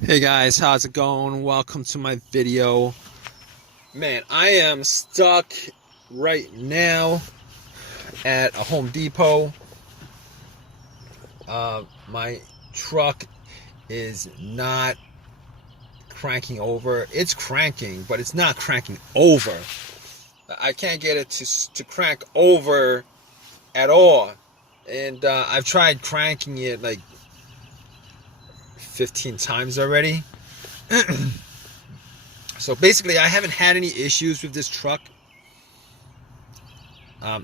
Hey guys, how's it going? Welcome to my video. Man, I am stuck right now at a Home Depot. My truck is not cranking over. It's cranking, but it's not cranking over. I can't get it to crank over at all. And I've tried cranking it like 15 times already. So basically, I haven't had any issues with this truck. For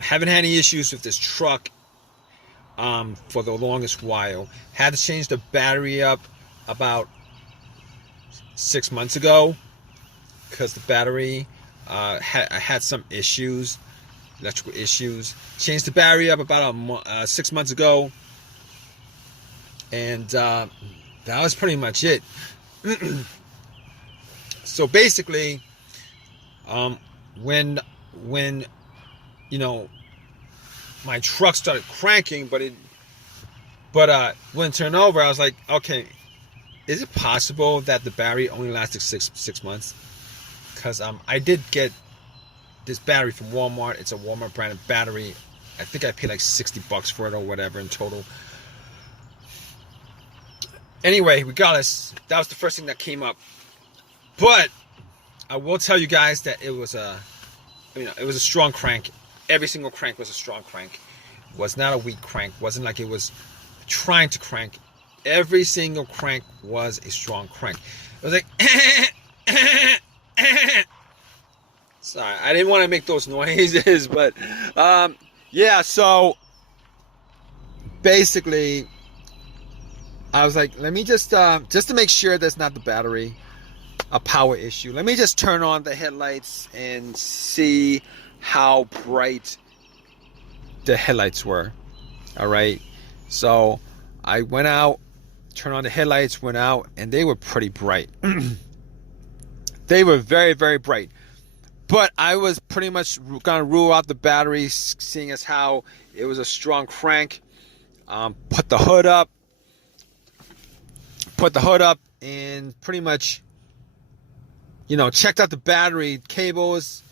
the longest while. Had to change the battery up about 6 months ago because the battery had some issues, electrical issues. Changed the battery up about 6 months ago, and that was pretty much it. So basically, when my truck started cranking, but wouldn't turn over, I was like, okay, is it possible that the battery only lasted six months? Because I did get this battery from Walmart. It's a Walmart branded battery. I think I paid like $60 for it or whatever in total. Anyway, regardless, that was the first thing that came up. But I will tell you guys that it was a strong crank. Every single crank was a strong crank. It was not a weak crank. It wasn't like it was trying to crank. Every single crank was a strong crank. It was like, sorry, I didn't want to make those noises, but yeah. So basically, I was like, let me just to make sure that's not the battery, a power issue. Let me just turn on the headlights and see how bright the headlights were. All right. So I went out, turned on the headlights, went out, and they were pretty bright. They were very, very bright. But I was pretty much going to rule out the battery, seeing as how it was a strong crank. Put the hood up, and pretty much, checked out the battery cables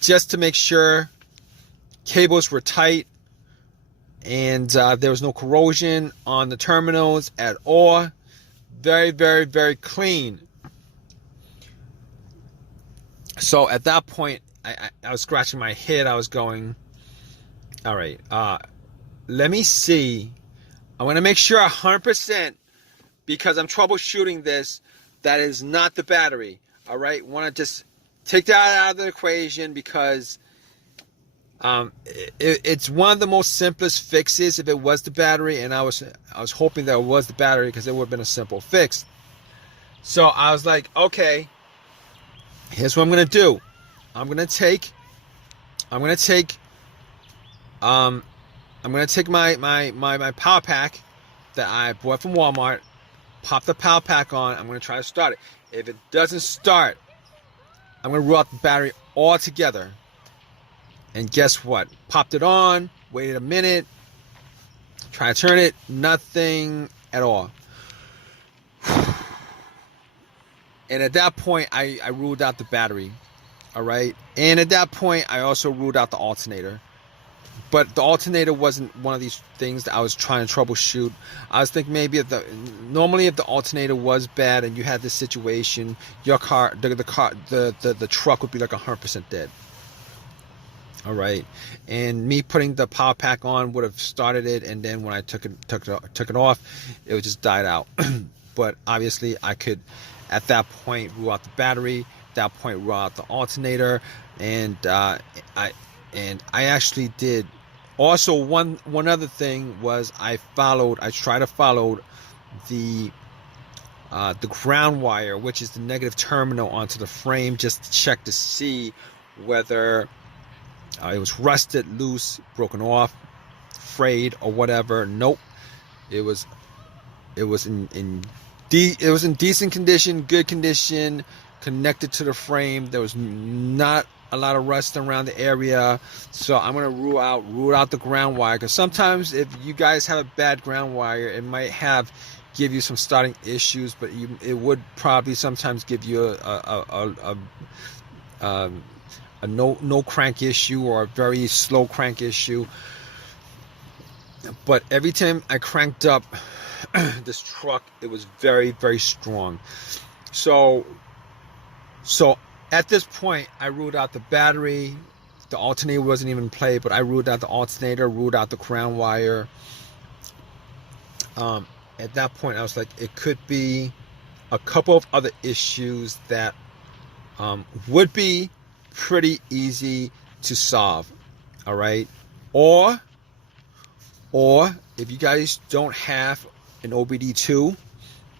just to make sure cables were tight and there was no corrosion on the terminals at all. Very, very, very clean. So at that point, I was scratching my head. I was going, all right, let me see. I want to make sure 100%, because I'm troubleshooting this, that is not the battery. All right, want to just take that out of the equation, because it's one of the most simplest fixes if it was the battery, and I was hoping that it was the battery, because it would have been a simple fix. So I was like, okay, here's what I'm gonna do. I'm gonna take my power pack that I bought from Walmart, pop the power pack on. I'm gonna try to start it. If it doesn't start, I'm gonna rule out the battery altogether. And guess what? Popped it on, waited a minute, tried to turn it, nothing at all. And at that point, I ruled out the battery. All right. And at that point, I also ruled out the alternator. But the alternator wasn't one of these things that I was trying to troubleshoot. I was thinking maybe if the alternator was bad and you had this situation, your car, the truck would be like 100% dead. All right, and me putting the power pack on would have started it, and then when I took it off, it would just died out. But obviously, I could, at that point, rule out the battery. At that point, rule out the alternator, and I actually did. Also, one other thing was I tried to follow the ground wire, which is the negative terminal, onto the frame, just to check to see whether it was rusted, loose, broken off, frayed, or whatever. Nope. It was in decent condition, good condition, connected to the frame. There was not a lot of rust around the area. So I'm gonna rule out the ground wire, because sometimes if you guys have a bad ground wire, it might have give you some starting issues, but it would probably sometimes give you a no crank issue or a very slow crank issue. But every time I cranked up this truck, it was very, very strong. So at this point, I ruled out the battery. The alternator wasn't even in play, but I ruled out the alternator, ruled out the crown wire. At that point, I was like, it could be a couple of other issues that would be pretty easy to solve. All right, or if you guys don't have an OBD2,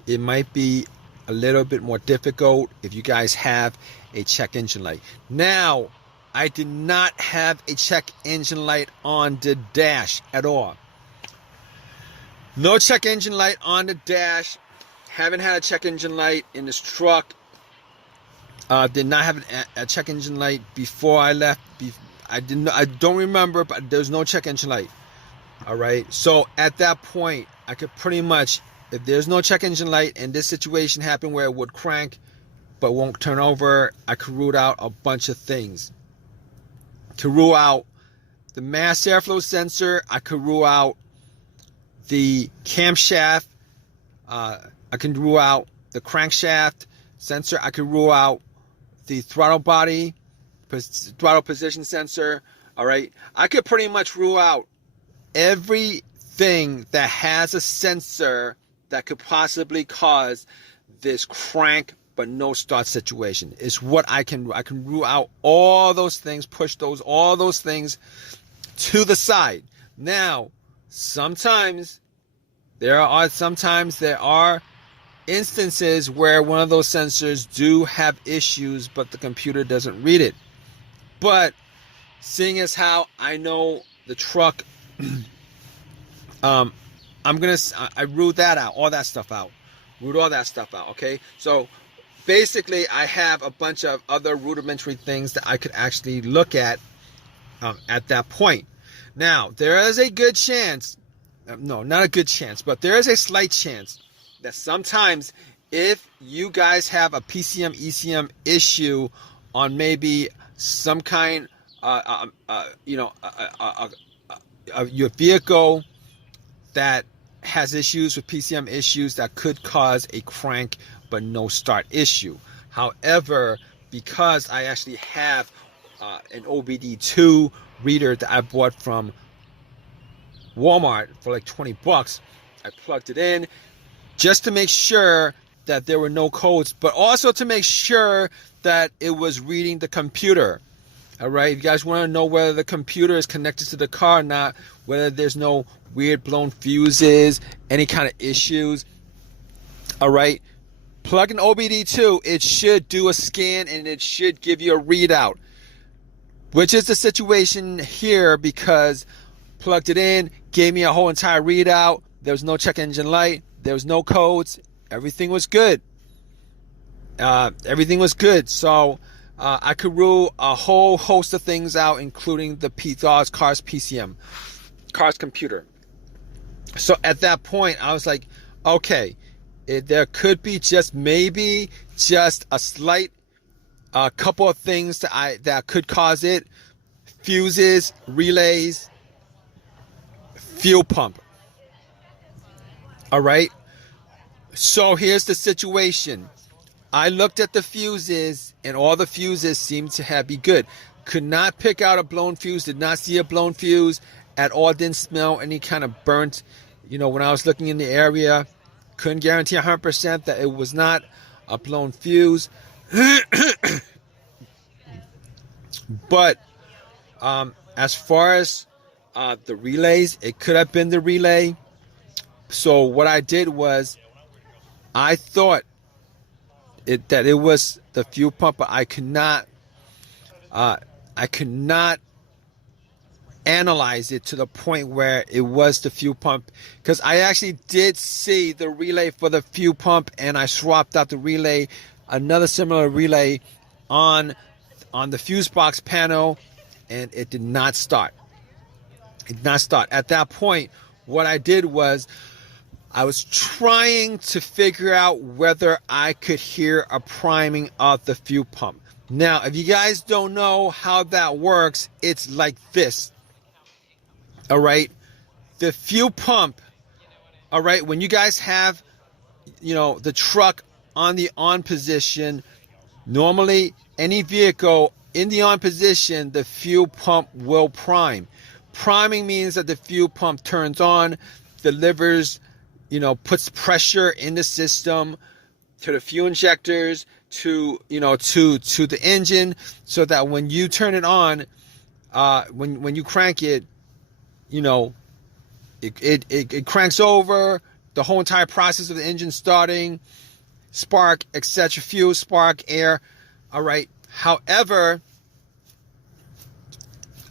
it might be a little bit more difficult if you guys have a check engine light. Now, I did not have a check engine light on the dash at all. No check engine light on the dash. Haven't had a check engine light in this truck. Did not have a check engine light before I left. I don't remember, but there's no check engine light. All right. So at that point, I could pretty much, if there's no check engine light and this situation happened where it would crank but won't turn over, I could rule out a bunch of things. To rule out the mass airflow sensor, I could rule out the camshaft, I can rule out the crankshaft sensor, I could rule out the throttle body, throttle position sensor. All right, I could pretty much rule out everything that has a sensor that could possibly cause this crank but no start situation. Is what I can rule out all those things, push all those things to the side. Now, sometimes there are instances where one of those sensors do have issues, but the computer doesn't read it. But seeing as how I know the truck, I ruled that out, all that stuff out. Ruled all that stuff out, okay? So basically, I have a bunch of other rudimentary things that I could actually look at that point. Now, there is a good chance, no, not a good chance, but there is a slight chance that sometimes if you guys have a PCM, ECM issue on maybe some kind, your vehicle that has issues with PCM issues that could cause a crank but no start issue. However, because I actually have an OBD2 reader that I bought from Walmart for like $20, I plugged it in just to make sure that there were no codes, but also to make sure that it was reading the computer. All right, if you guys want to know whether the computer is connected to the car or not, whether there's no weird blown fuses, any kind of issues, all right, plug in OBD2, it should do a scan and it should give you a readout, which is the situation here because plugged it in, gave me a whole entire readout. There was no check engine light. There was no codes. Everything was good. Everything was good. So I could rule a whole host of things out, including the car's PCM, car's computer. So at that point, I was like, okay, there could be just a slight couple of things that could cause it: fuses, relays, fuel pump. All right. So here's the situation. I looked at the fuses, and all the fuses seemed to be good. Could not pick out a blown fuse. Did not see a blown fuse at all. Didn't smell any kind of burnt. When I was looking in the area, couldn't guarantee 100% that it was not a blown fuse. But as far as the relays, it could have been the relay. So what I did was I thought that it was the fuel pump, but I could not analyze it to the point where it was the fuel pump, because I actually did see the relay for the fuel pump, and I swapped out the relay, another similar relay on the fuse box panel, and it did not start. It did not start. At that point, what I did was I was trying to figure out whether I could hear a priming of the fuel pump. Now, if you guys don't know how that works, it's like this. All right. The fuel pump. All right. When you guys have, the truck on the on position, normally any vehicle in the on position, the fuel pump will prime. Priming means that the fuel pump turns on, delivers, puts pressure in the system to the fuel injectors, to the engine, so that when you turn it on, when you crank it, it cranks over. The whole entire process of the engine starting, spark, etc., fuel, spark, air. All right. However,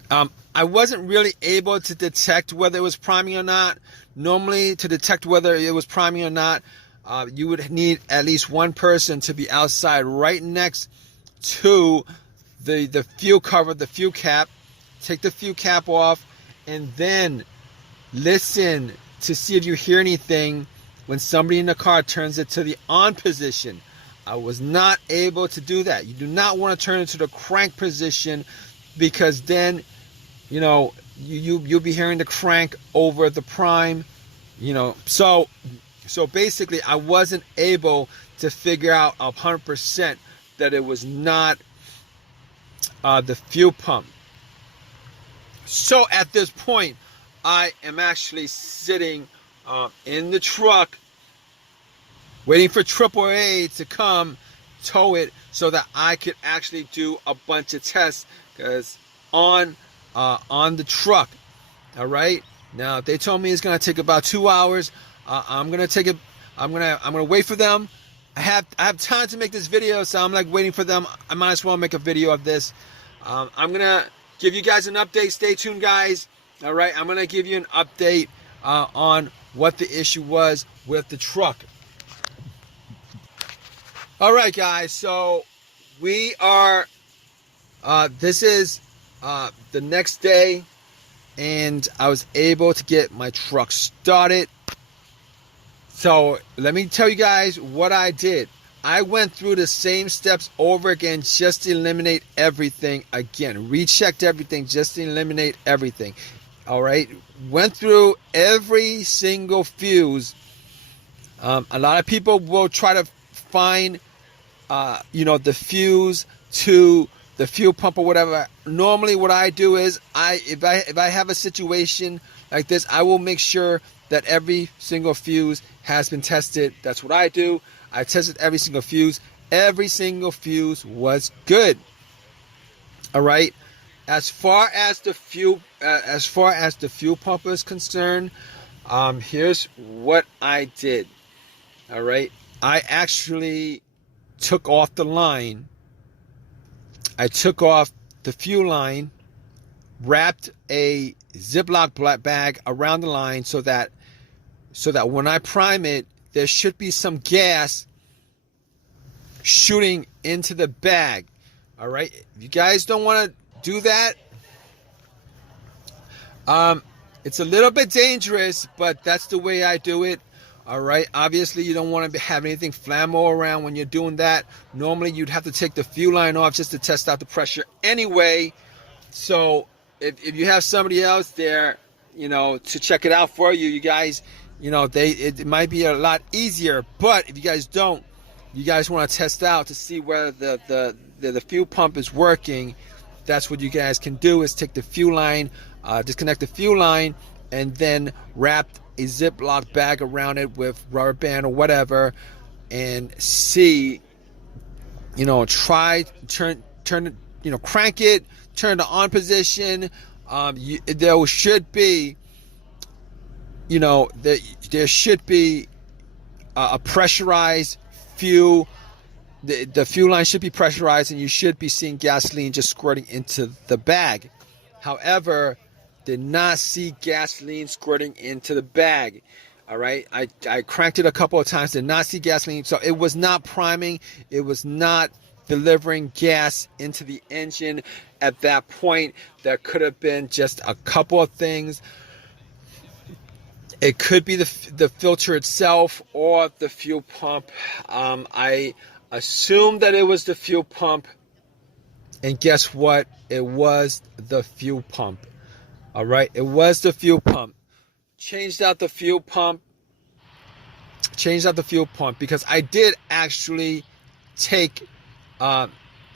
I wasn't really able to detect whether it was priming or not. Normally, to detect whether it was priming or not, you would need at least one person to be outside right next to the fuel cover, the fuel cap. Take the fuel cap off and then listen to see if you hear anything when somebody in the car turns it to the on position. I was not able to do that. You do not want to turn it to the crank position, because then you'll be hearing the crank over the prime. So basically I wasn't able to figure out 100% that it was not the fuel pump. So at this point, I am actually sitting in the truck waiting for AAA to come tow it so that I could actually do a bunch of tests, because on the truck. All right. Now they told me it's gonna take about 2 hours. I'm gonna wait for them. I have time to make this video, so I'm like waiting for them. I might as well make a video of this. I'm gonna give you guys an update. Stay tuned, guys. All right. I'm gonna give you an update on what the issue was with the truck. All right, guys. So we are. This is the next day, and I was able to get my truck started. So let me tell you guys what I did. I went through the same steps over again just to eliminate everything again. Rechecked everything just to eliminate everything. All right. Went through every single fuse. A lot of people will try to find, the fuse to the fuel pump or whatever. Normally what I do is if I have a situation like this, I will make sure that every single fuse has been tested. That's what I do. I tested every single fuse. Every single fuse was good. All right. As far as the fuel pump is concerned, here's what I did. All right. I actually took off the line. I took off the fuel line, wrapped a Ziploc bag around the line so that when I prime it, there should be some gas shooting into the bag. All right. If you guys don't want to do that, it's a little bit dangerous, but that's the way I do it. All right. Obviously, you don't want to have anything flammable around when you're doing that. Normally, you'd have to take the fuel line off just to test out the pressure anyway. So if you have somebody else there, to check it out for you, you guys, it might be a lot easier. But if you guys don't, you guys want to test out to see whether the fuel pump is working. That's what you guys can do, is take the fuel line, disconnect the fuel line, and then wrap a Ziploc bag around it with rubber band or whatever, and see, crank it, turn the on position. There should be, there should be a pressurized fuel. The fuel line should be pressurized, and you should be seeing gasoline just squirting into the bag. However, did not see gasoline squirting into the bag. All right. I cranked it a couple of times, did not see gasoline. So it was not priming. It was not delivering gas into the engine at that point. There could have been just a couple of things. It could be the filter itself or the fuel pump. I assumed that it was the fuel pump, and guess what? It was the fuel pump. All right, it was the fuel pump. Changed out the fuel pump. Changed out the fuel pump because I did actually take. I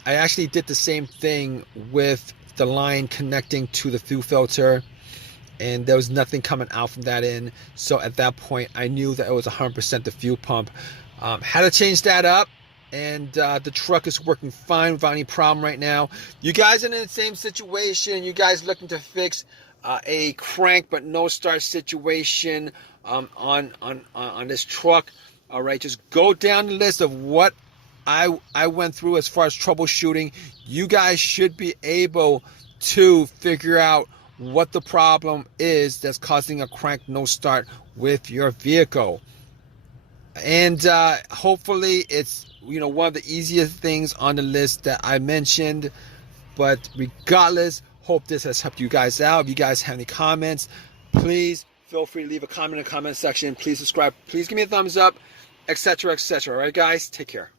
actually did the same thing with the line connecting to the fuel filter, and there was nothing coming out from that end. So at that point, I knew that it was 100% the fuel pump. Had to change that up, and the truck is working fine without any problem right now. You guys are in the same situation. You guys looking to fix a crank but no start situation on this truck. All right, just go down the list of what I went through as far as troubleshooting. You guys should be able to figure out what the problem is that's causing a crank no start with your vehicle. And hopefully it's one of the easiest things on the list that I mentioned. But regardless, hope this has helped you guys out. If you guys have any comments, please feel free to leave a comment in the comment section. Please subscribe. Please give me a thumbs up, etc., etc. All right, guys, take care.